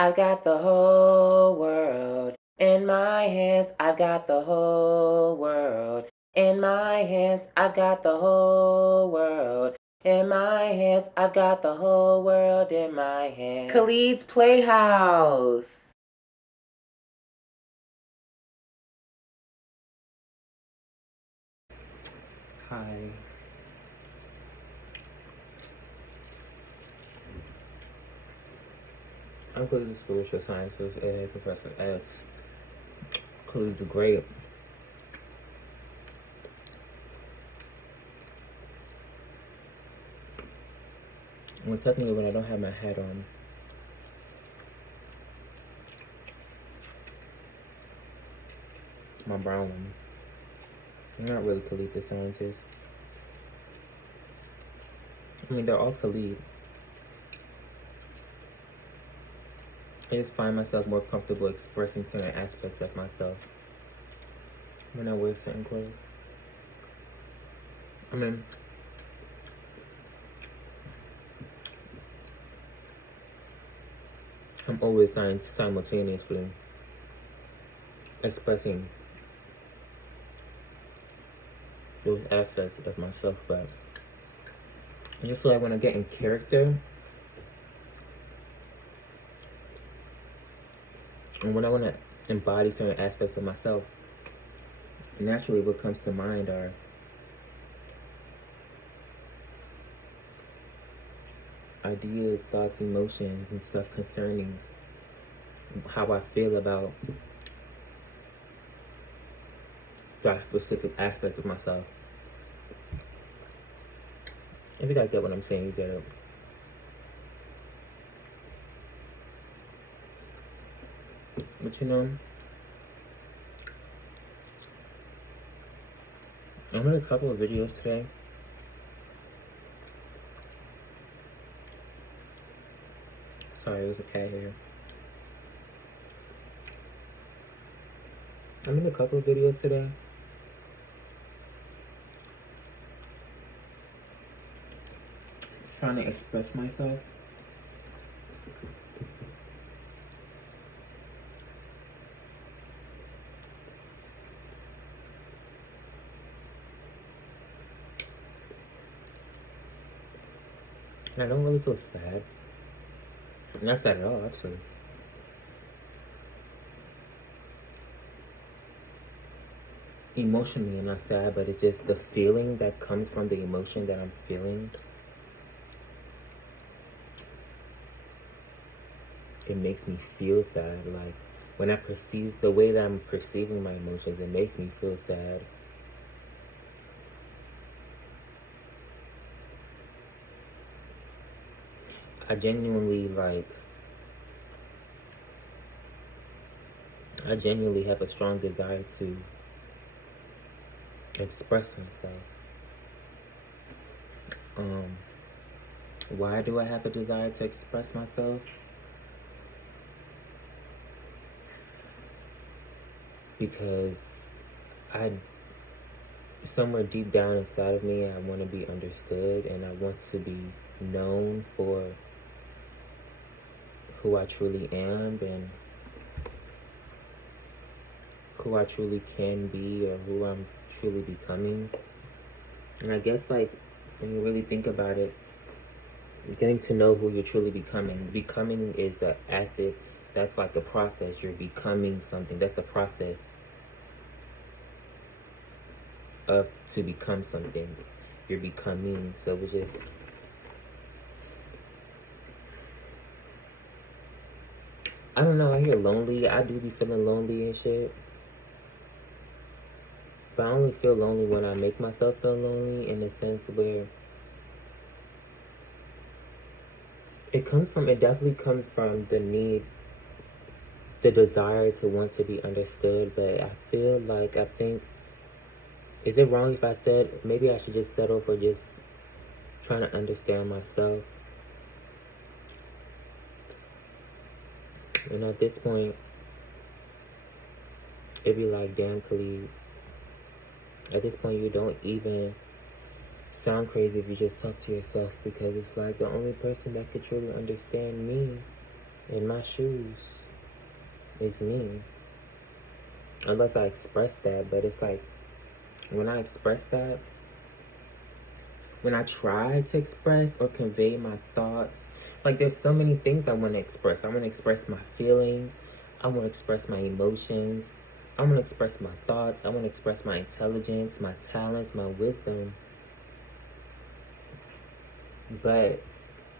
I've got the whole world in my hands. I've got the whole world in my hands. I've got the whole world in my hands. I've got the whole world in my hands. Khalids Playhouse. Hi. I'm Khalids Spiritual Sciences and Professor S. Khalids the Great. Well, technically, when I don't have my hat on, my brown one, I'm not really Khalid the Scientist. I mean, they're all Khalid. I just find myself more comfortable expressing certain aspects of myself when I wear certain clothes. I mean, I'm always simultaneously expressing those aspects of myself, but just so I want to get in character, and when I want to embody certain aspects of myself, naturally what comes to mind are ideas, thoughts, emotions, and stuff concerning how I feel about that specific aspect of myself. If you guys get what I'm saying, you get it. But you know, I made a couple of videos today. Sorry, there's a cat here. I made a couple of videos today. Trying to express myself. And I don't really feel sad. Not sad at all, actually. Emotionally, I'm not sad, but it's just the feeling that comes from the emotion that I'm feeling. It makes me feel sad. Like, when I perceive the way that I'm perceiving my emotions, it makes me feel sad. I genuinely have a strong desire to express myself. Why do I have a desire to express myself? Because somewhere deep down inside of me, I want to be understood and I want to be known for who I truly am and who I truly can be or who I'm truly becoming. And I guess, like, when you really think about it, getting to know who you're truly becoming is an active, that's like a process. You're becoming something. That's the process of to become something. You're becoming. So it's just, I don't know, I hear lonely. I do be feeling lonely and shit. But I only feel lonely when I make myself feel lonely, in the sense where it definitely comes from the need, the desire to want to be understood. But I think, is it wrong if I said maybe I should just settle for just trying to understand myself? And at this point, it'd be like, damn, Khalid, at this point you don't even sound crazy if you just talk to yourself, because it's like the only person that could truly understand me, in my my shoes. It's me. Unless I express that, but it's like, when I express that, when I try to express or convey my thoughts, like there's so many things I want to express. I want to express my feelings. I want to express my emotions. I want to express my thoughts. I want to express my intelligence, my talents, my wisdom. But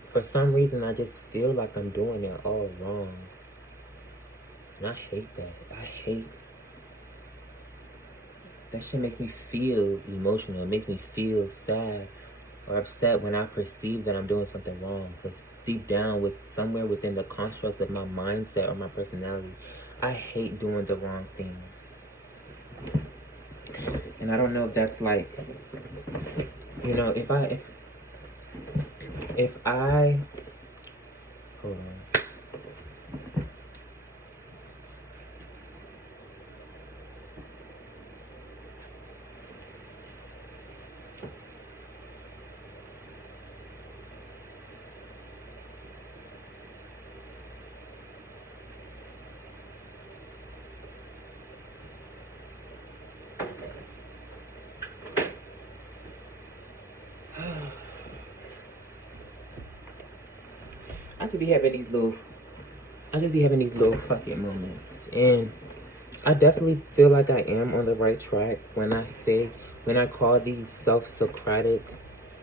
for some reason, I just feel like I'm doing it all wrong. And I hate that. I hate that shit. Makes me feel emotional. It makes me feel sad or upset when I perceive that I'm doing something wrong. Because deep down, somewhere within the constructs of my mindset or my personality, I hate doing the wrong things. And I don't know if that's like, you know, if I hold on. I just be having these little fucking moments, and I definitely feel like I am on the right track when I call these self-Socratic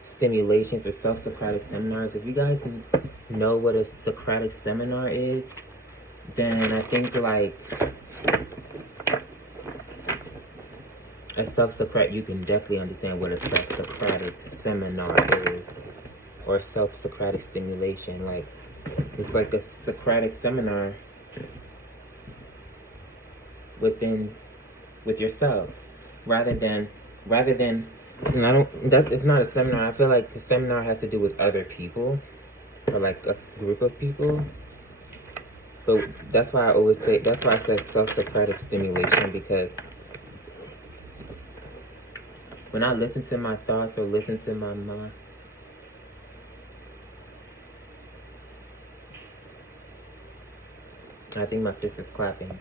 stimulations or self-Socratic seminars. If you guys know what a Socratic seminar is, then I think like a self-Socratic, you can definitely understand what a self-Socratic seminar is, or self-Socratic stimulation. Like, it's like a Socratic seminar with yourself, rather than and it's not a seminar. I feel like the seminar has to do with other people or like a group of people. But that's why I said self-Socratic stimulation, because when I listen to my thoughts or listen to my mind, I think my sister's clapping.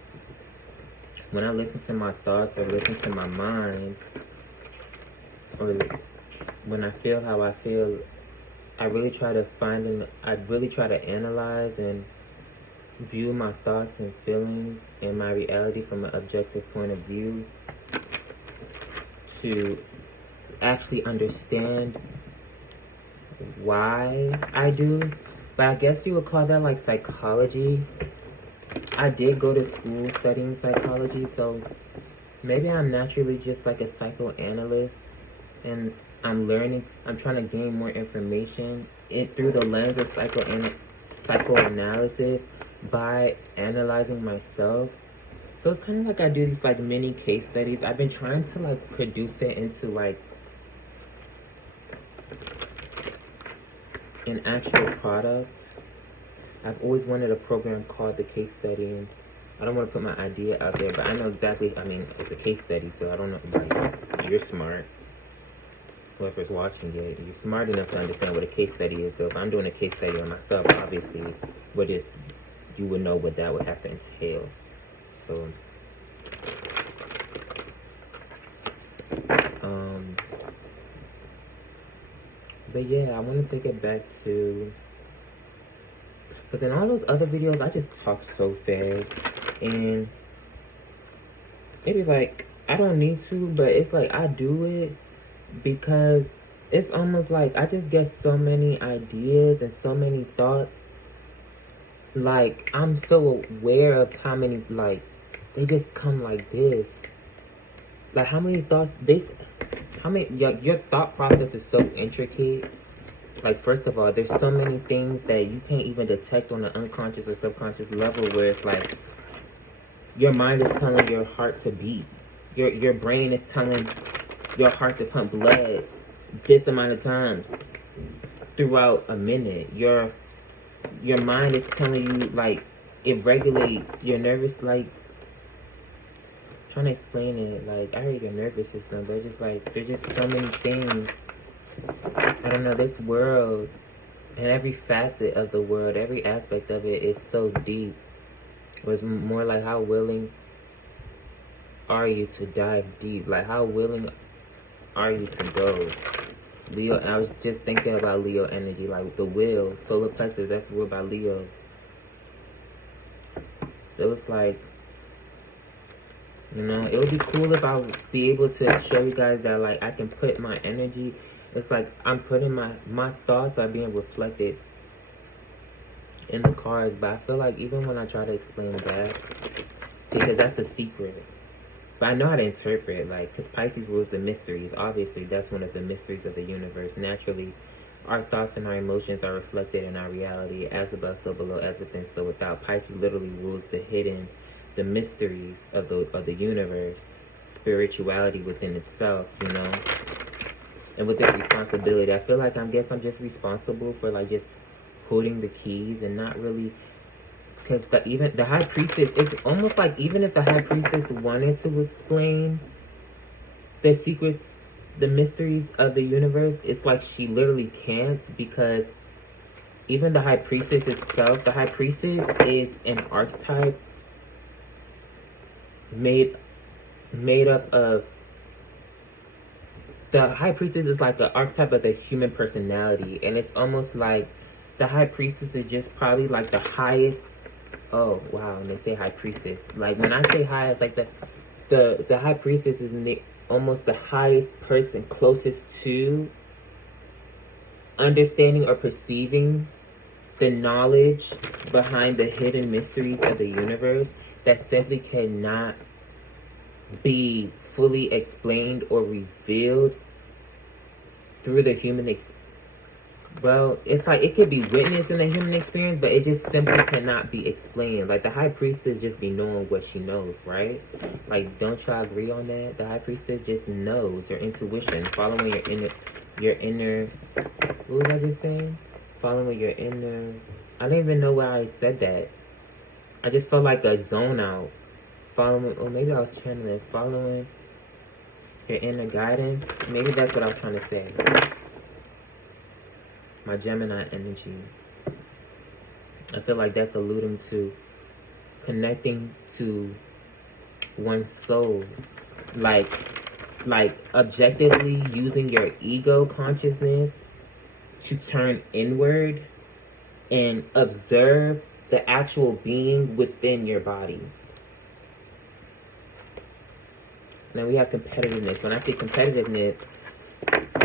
When I listen to my thoughts or listen to my mind, or when I feel how I feel, I really try to analyze and view my thoughts and feelings and my reality from an objective point of view to actually understand why I do. But I guess you would call that like psychology. I did go to school studying psychology, so maybe I'm naturally just like a psychoanalyst, and I'm trying to gain more information through the lens of psychoanalysis by analyzing myself. So it's kind of like I do these like mini case studies. I've been trying to like produce it into like an actual product. I've always wanted a program called the case study, and I don't want to put my idea out there, but I know exactly, I mean, it's a case study, so I don't know, like, you're smart. Whoever's watching it, you're smart enough to understand what a case study is. So if I'm doing a case study on myself, obviously, you would know what that would have to entail. So, but yeah, I want to take it back to, because in all those other videos, I just talk so fast, and maybe like, I don't need to, but it's like, I do it because it's almost like I just get so many ideas and so many thoughts. Like, I'm so aware of how many, like, they just come like this. Like, how many thoughts, your thought process is so intricate. Like, first of all, there's so many things that you can't even detect on the unconscious or subconscious level, where it's like, your mind is telling your heart to beat. Your brain is telling your heart to pump blood this amount of times throughout a minute. Your mind is telling you, like, it regulates your nervous, like, trying to explain it, like, I heard your nervous system, but it's just like, there's just so many things. I don't know, this world And every facet of the world, every aspect of it is so deep. It was more like, how willing are you to dive deep? Like, how willing are you to go? Leo, I was just thinking about Leo energy, like the will, solar plexus, that's ruled by Leo. So it's like, you know, it would be cool if I would be able to show you guys that, like, I can put my energy, it's like I'm putting my thoughts are being reflected in the cards, but I feel like even when I try to explain that, see, because that's the secret. But I know how to interpret, like, because Pisces rules the mysteries. Obviously, that's one of the mysteries of the universe. Naturally, our thoughts and our emotions are reflected in our reality, as above, so below, as within, so without. Pisces literally rules the hidden, the mysteries of the universe, spirituality within itself, you know. And with this responsibility, I feel like I'm just responsible for, like, just holding the keys and not really. Because even the high priestess, it's almost like even if the high priestess wanted to explain the secrets, the mysteries of the universe, it's like she literally can't, because even the high priestess itself, the high priestess is an archetype made up of, the high priestess is like the archetype of the human personality, and it's almost like the high priestess is just probably like the highest. Oh wow! And they say high priestess. Like when I say high, it's like the high priestess is almost the highest person, closest to understanding or perceiving the knowledge behind the hidden mysteries of the universe that simply cannot be fully explained or revealed through the human experience. Well, it's like it could be witnessed in the human experience, but it just simply cannot be explained. Like the high priestess just be knowing what she knows, right? Like, don't y'all agree on that? The high priestess just knows, your intuition, following your inner. What was I just saying? Following your inner. I don't even know why I said that. I just felt like a zone out. Following, or maybe I was channeling. Following your inner guidance. Maybe that's what I was trying to say. My Gemini energy. I feel like that's alluding to connecting to one's soul. Like objectively using your ego consciousness to turn inward and observe the actual being within your body. Now we have competitiveness. When I say competitiveness,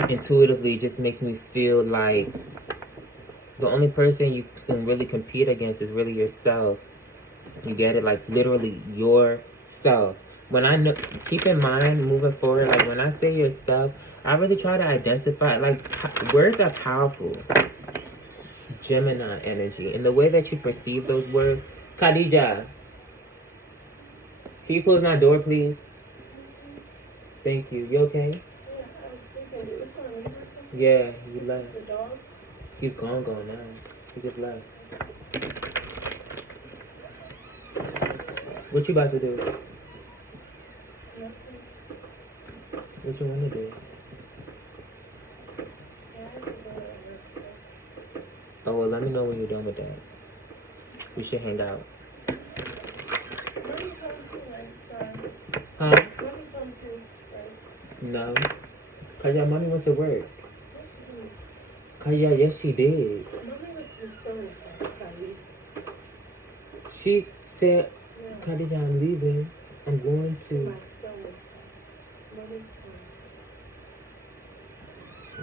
intuitively it just makes me feel like the only person you can really compete against is really yourself. You get it? Like literally yourself. When I know, keep in mind moving forward, like when I say yourself, I really try to identify, like, words are powerful. Gemini energy. And the way that you perceive those words. Khadija, can you close my door, please? Thank you. You okay? Yeah, he left. The dog? He's gone now. He just left. What you about to do? Nothing. What you want to do? Oh, well, let me know when you're done with that. We should hang out. Huh? No. Cause your mommy went to work. Kaya, yes, she did. Mommy went to the sewing class, Kylie. She said, yeah. Khalids, I'm leaving. I'm going to.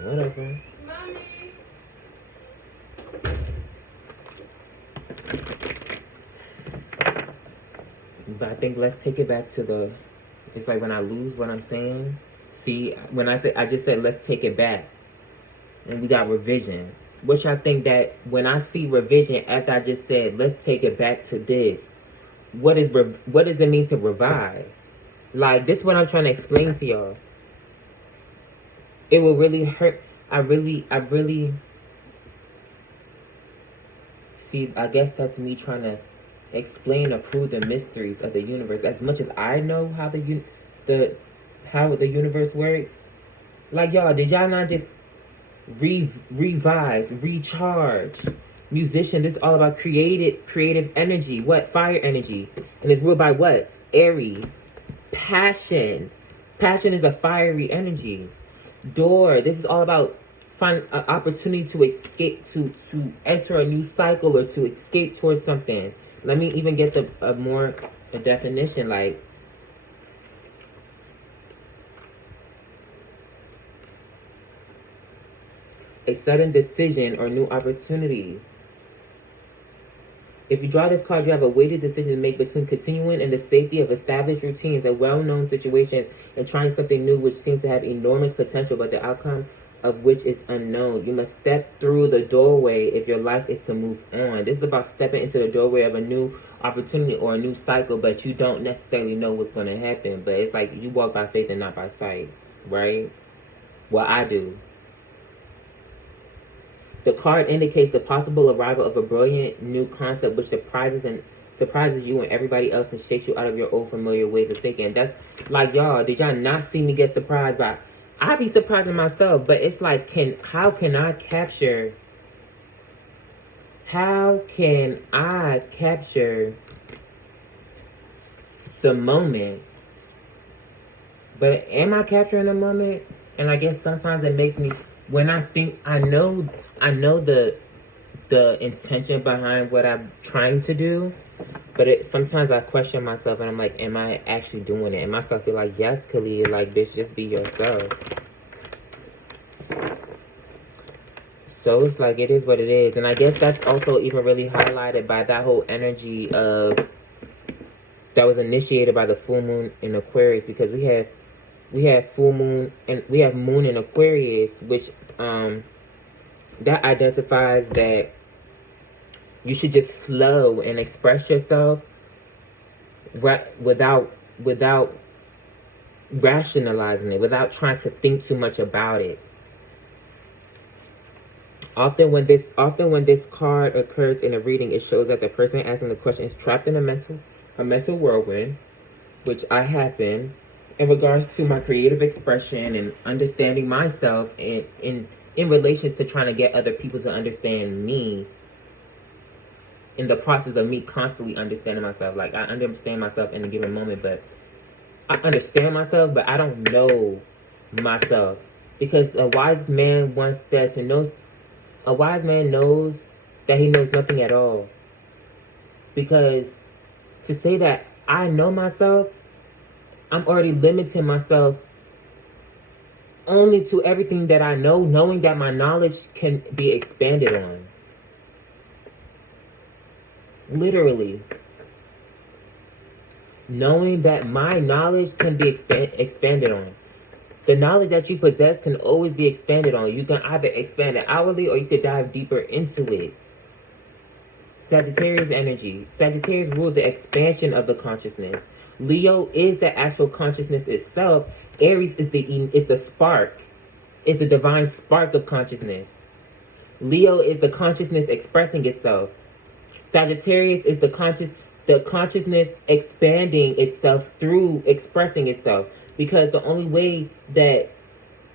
Whatever. Mommy. But I think let's take it back to the. It's like when I lose what I'm saying. See, when I just said let's take it back. And we got revision. Which I think that when I see revision, after I just said, let's take it back to this. What does it mean to revise? Like, this is what I'm trying to explain to y'all. It will really hurt. I really. See, I guess that's me trying to explain or prove the mysteries of the universe. As much as I know how how the universe works. Like, y'all, did y'all not just... revise, recharge. Musician, this is all about creative energy. What? Fire energy. And it's ruled by what? Aries. Passion. Passion is a fiery energy. Door, this is all about find an opportunity to escape, to enter a new cycle or to escape towards something. Let me even get a definition, like a sudden decision or new opportunity. If you draw this card, you have a weighted decision to make between continuing in the safety of established routines and well-known situations and trying something new which seems to have enormous potential, but the outcome of which is unknown. You must step through the doorway if your life is to move on. This is about stepping into the doorway of a new opportunity or a new cycle, but you don't necessarily know what's going to happen. But it's like you walk by faith and not by sight, right? Well, I do. The card indicates the possible arrival of a brilliant new concept which surprises you and everybody else and shakes you out of your old familiar ways of thinking. That's like, y'all, did y'all not see me get surprised by? I be surprising myself, but it's like, how can I capture the moment? But am I capturing the moment? And I guess sometimes it makes me, when I think I know the intention behind what I'm trying to do, but sometimes I question myself and I'm like, am I actually doing it? And myself be like, yes, Khalid, like, bitch, just be yourself. So it's like, it is what it is. And I guess that's also even really highlighted by that whole energy of that was initiated by the full moon in Aquarius, because we have full moon and we have moon in Aquarius, which that identifies that you should just flow and express yourself without rationalizing it, without trying to think too much about it. Often when this card occurs in a reading, it shows that the person asking the question is trapped in a mental whirlwind, which I have been, in regards to my creative expression and understanding myself in relation to trying to get other people to understand me, in the process of me constantly understanding myself. Like, I understand myself in a given moment, but I understand myself, but I don't know myself. Because a wise man once said a wise man knows that he knows nothing at all. Because to say that I know myself, I'm already limiting myself only to everything that I know, knowing that my knowledge can be expanded on. Literally. Knowing that my knowledge can be expanded on. The knowledge that you possess can always be expanded on. You can either expand it outwardly or you could dive deeper into it. Sagittarius energy. Sagittarius rules the expansion of the consciousness. Leo is the actual consciousness itself. Aries is the spark. It's the divine spark of consciousness. Leo is the consciousness expressing itself. Sagittarius is the consciousness expanding itself through expressing itself. Because the only way that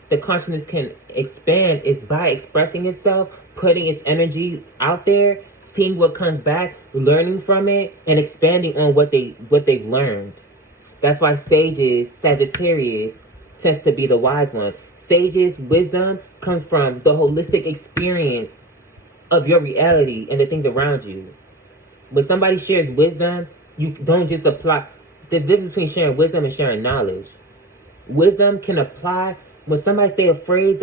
the consciousness can expand is by expressing itself, putting its energy out there, seeing what comes back, learning from it, and expanding on what they've learned. That's why Sagittarius tends to be the wise one. Sage's wisdom comes from the holistic experience of your reality and the things around you. When somebody shares wisdom, you don't just apply. There's a difference between sharing wisdom and sharing knowledge. Wisdom can apply. When somebody say a phrase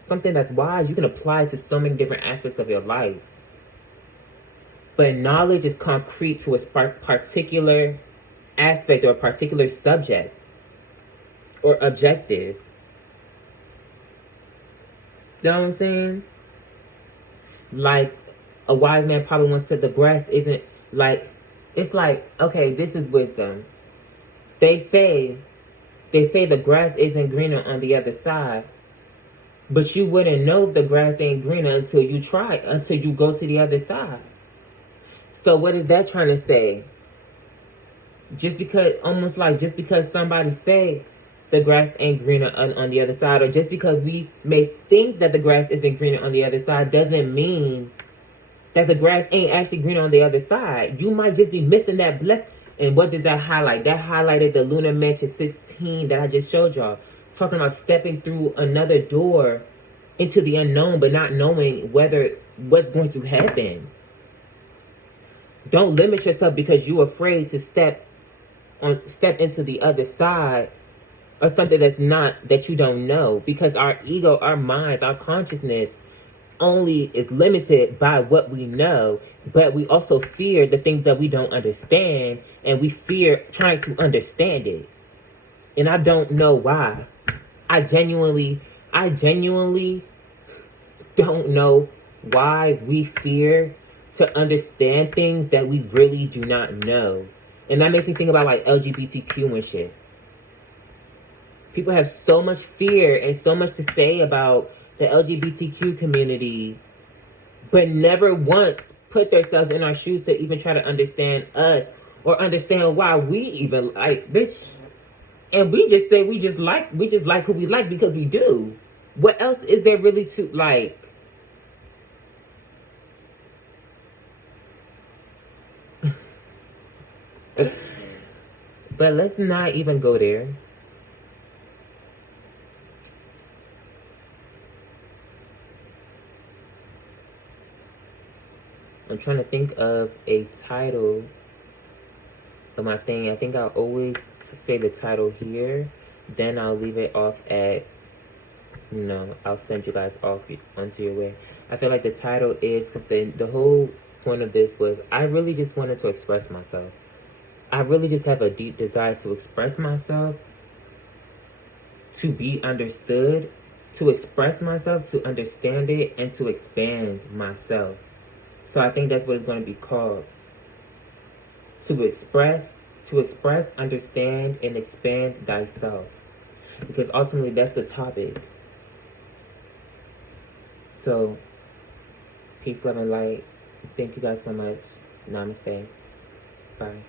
something that's wise, you can apply it to so many different aspects of your life. But knowledge is concrete to a particular aspect or a particular subject or objective. You know what I'm saying? Like, a wise man probably once said the grass isn't like, it's like, okay, this is wisdom. They say the grass isn't greener on the other side. But you wouldn't know if the grass ain't greener until you go to the other side. So what is that trying to say? Just because somebody say the grass ain't greener on the other side, or just because we may think that the grass isn't greener on the other side doesn't mean that the grass ain't actually greener on the other side. You might just be missing that blessing. And what does that highlight? That highlighted the Lunar Mansion 16 that I just showed y'all. Talking about stepping through another door into the unknown, but not knowing what's going to happen. Don't limit yourself because you're afraid to step into the other side or something that you don't know. Because our ego, our minds, our consciousness only is limited by what we know, but we also fear the things that we don't understand, and we fear trying to understand it. And I don't know why. I genuinely don't know why we fear to understand things that we really do not know. And that makes me think about like LGBTQ and shit. People have so much fear and so much to say about the LGBTQ community, but never once put themselves in our shoes to even try to understand us or understand why we even like this. And we just say we just like who we like because we do. What else is there really to like? But let's not even go there. I'm trying to think of a title of my thing. I think I'll always say the title here. Then I'll leave it off at, I'll send you guys off onto your way. I feel like the title is, because the whole point of this was, I really just wanted to express myself. I really just have a deep desire to express myself, to be understood, to express myself, to understand it, and to expand myself. So I think that's what it's going to be called. To express, understand, and expand thyself. Because ultimately that's the topic. So, peace, love, and light. Thank you guys so much. Namaste. Bye.